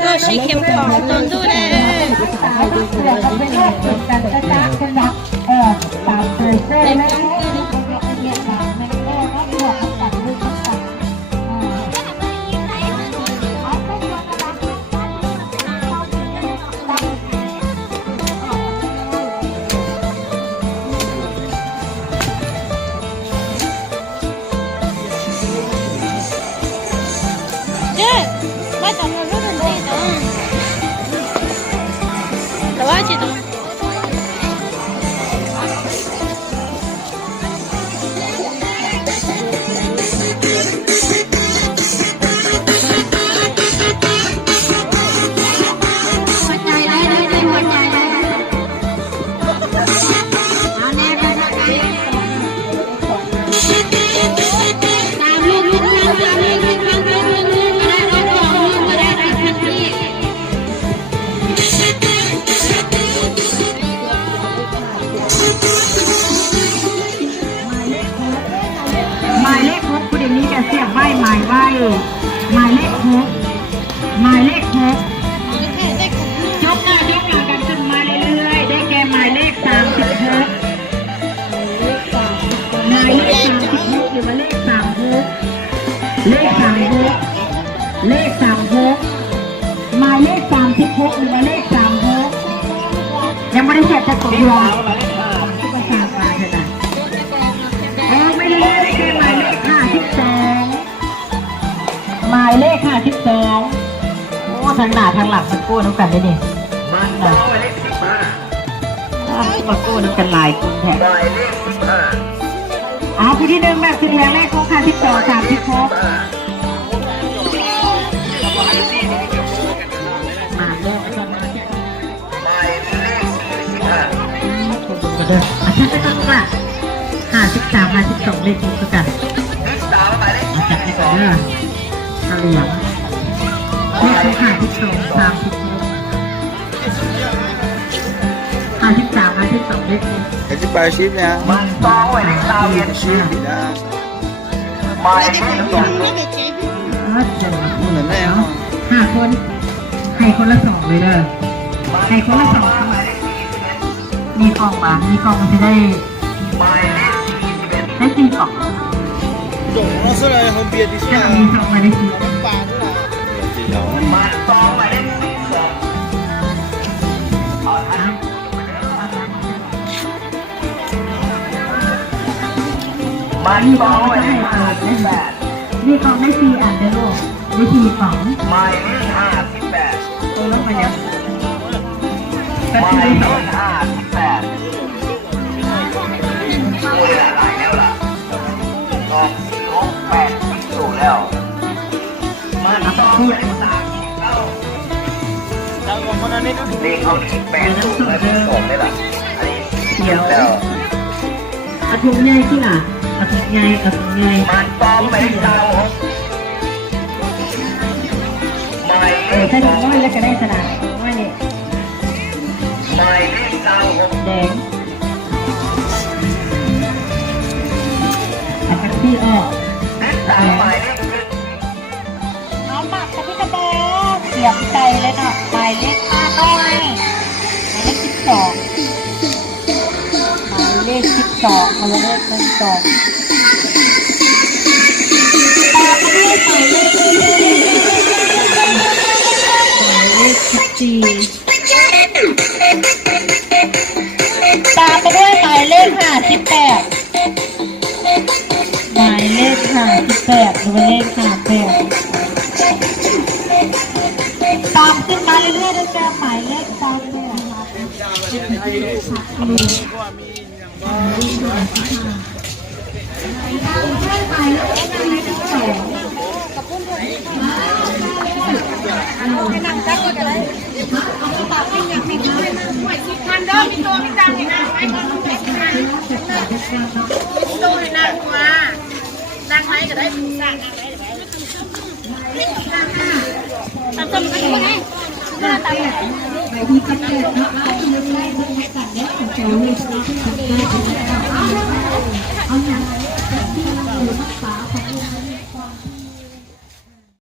ก็ชีเข็มของตอนดูแลเจ๊ไม่ต้องมารู้ดนตรีต้องแต่ว่าจีต้องหมายเลข6คุณเดี๋ยวนี้จะเสียบไหวหมายเลข6หมายเลข6ยกหน้กันขึ้นมาเรื่อยๆได้แก่หมายเลข36หมายเลข36หรือว่าเลข36เลข36หมายเลข36หรือว่าเลข36ยังไม่ได้เสียบจะตกลงที่ประชาการขนาดไม่ได้ได้แค่หมายเลข52หมายเลข52โอ้ทางหน้าทางหลังมันกู้น้ำกันได้ดิมันหมายเลข15มากู้น้ำกันลายคุณแท้หมายเลข15ผู้ที่1แบบคือแรงเลขของ52 36มาเด้ออาจารย์มาหมายเลข15เด้ออาจารย์จะต้องละ53 52เลขคู่กันอาจารย์ให้ก่อนเด้อเอาเหลี่ยมเลขคู่52 53 52เลขคู่ Esse baixinho né? Mas só ele tá vendo chip, né? Mas ele tá vendo né? 5 คนให้คนละ2เลยเด้อให้คนละ2มีกล่องมามีกล่องมันจะได้4 กล่อง Nossa, é rompia disso ถ้ามี2มาได้4 Mas só eleมีกล่องได้มีกล่องได้4 อันเด้อลูกได้4 กล่อง หมายเลข58 โตแล้วมาเนี่ย หมายเลข58โอ้ยหลายแล้วล่ะก็8สูแล้วมันต้องเป็นนี่เขา8สูแล้ว2ได้ล่ะเดี๋ยว แล้ว อาถุงใหญ่ที่ล่ะอาถุงใหญ่มันต้องเป็นเตาไม่ถ้าถุงน้อยแล้วก็ได้ขนาดน้อยเนี่ย ไม่เล่นเตา แดงอาจารย์พี่อ้อ เล่นเตาไม่เล่น น้องหมักกับพี่กระแดงเสียบใจเลยเนาะหมายเลข5น้อยหมายเลข12หมายเลข12หมายเลข12ตามมาด้วยหมายเลข14ตามไปด้วยหมายเลข58หมายเลข58หรือว่าเลข58ตามขึ้นมาเรื่อยๆด้วยกันหมายเลข38นั่งไหมก็ได้ผู้สร้างนั่งไหมก็ได้ตามต้นกันยังไงตามไปที่ประเทศเอาเรื่องแรกเรื่องแรกกันเนี่ยของเราเลยเอาอย่างที่เราดูภาษา